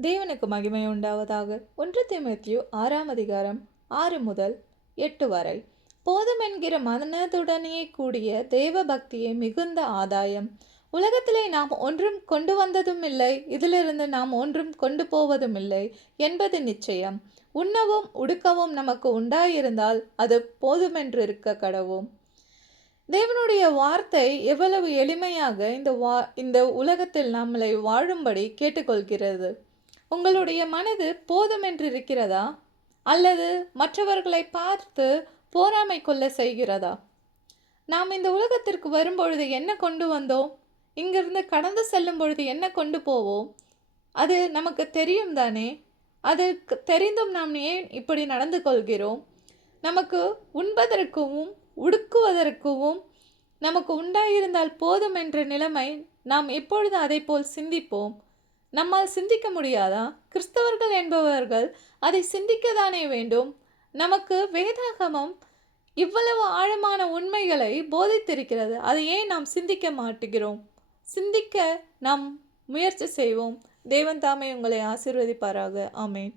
தேவனுக்கு மகிமை உண்டாவதாக. ஒன்று திமுத்தியு ஆறாம் அதிகாரம் ஆறு முதல் எட்டு வரை. போதும் என்கிற மனதுடனே கூடிய தேவ பக்தியே மிகுந்த ஆதாயம். உலகத்திலே நாம் ஒன்றும் கொண்டு வந்ததும் இல்லை. இதிலிருந்து நாம் ஒன்றும் கொண்டு போவதும் இல்லை என்பது நிச்சயம். உண்ணவும் உடுக்கவும் நமக்கு உண்டாயிருந்தால் அது போதுமென்று இருக்க கடவோம் தேவனுடைய வார்த்தை எவ்வளவு எளிமையாக இந்த வா இந்த உலகத்தில் நம்மளை வாழும்படி கேட்டுக்கொள்கிறது. உங்களுடைய மனது போதுமென்று இருக்கிறதா அல்லது மற்றவர்களை பார்த்து போராமை கொள்ள செய்கிறதா? நாம் இந்த உலகத்திற்கு வரும்பொழுது என்ன கொண்டு வந்தோம்? இங்கிருந்து கடந்து செல்லும் பொழுது என்ன கொண்டு போவோம்? அது நமக்கு தெரியும் தானே? அது தெரிந்தும் நாம் ஏன் இப்படி நடந்து கொள்கிறோம்? நமக்கு உண்பதற்கும் உடுக்குவதற்கும் நமக்கு உண்டாயிருந்தால் போதும் என்ற நிலைமை நாம் எப்பொழுது அதை போல் சிந்திப்போம்? நம்மால் சிந்திக்க முடியாதா? கிறிஸ்தவர்கள் என்பவர்கள் அதை சிந்திக்கத்தானே வேண்டும்? நமக்கு வேதாகமம் இவ்வளவு ஆழமான உண்மைகளை போதித்திருக்கிறது. அதை ஏன் நாம் சிந்திக்க மாட்டுகிறோம்? சிந்திக்க நாம் முயற்சி செய்வோம். தேவன் தாமே உங்களை ஆசிர்வதிப்பாராக. ஆமேன்.